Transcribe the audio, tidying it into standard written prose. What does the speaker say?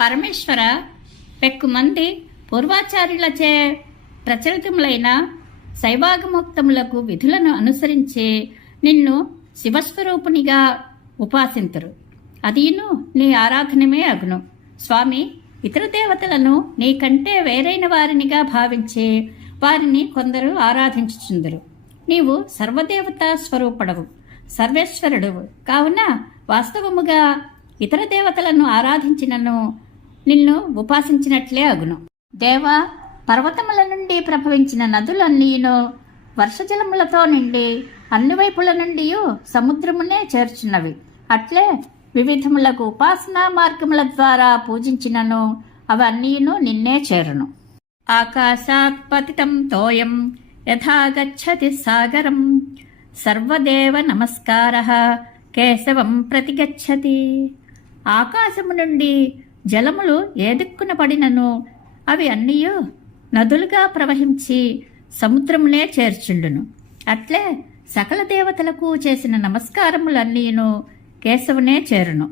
పరమేశ్వర, పెక్కుమంది పూర్వాచార్యులచే ప్రచలితములైన శైవాగమోక్తములకు విధులను అనుసరించి నిన్ను శివస్వరూపునిగా ఉపాసింతురు. అదీను నీ ఆరాధనమే అగును. స్వామి, ఇతర దేవతలను నీకంటే వేరైన వారినిగా భావించి వారిని కొందరు ఆరాధించుచుందరు. నీవు సర్వదేవతా స్వరూపుడవు, సర్వేశ్వరుడువు కావున వాస్తవముగా ఇతర దేవతలను ఆరాధించినను నిన్ను ఉపాసించినట్లే అగును. దేవా, పర్వతముల నుండి ప్రభవించిన నదులన్నీను వర్షజలములతో నిండి అన్ని వైపుల నుండి సముద్రమునే చేర్చున్నవి. అట్లే వివిధములకు ఉపాసనా మార్గముల ద్వారా పూజించినను అవన్నీను నిన్నే చేరును. ఆకాశాత్ పతితం తోయం యథా గచ్చతి సాగరం సర్వదేవ నమస్కారః కేశవం ప్రతిగచ్చతి. ఆకాశము నుండి జలములు ఏ దిక్కున పడినను అవి అన్నీయు నదులుగా ప్రవహించి సముద్రమునే చేర్చుండును. అట్లే సకల దేవతలకు చేసిన నమస్కారములన్నీను కేశవునే చేరును.